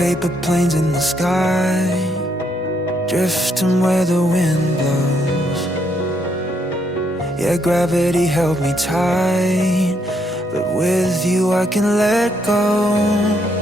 paper planes in the sky, drifting where the wind blows. Yeah, gravity held me tight, but with you I can let go.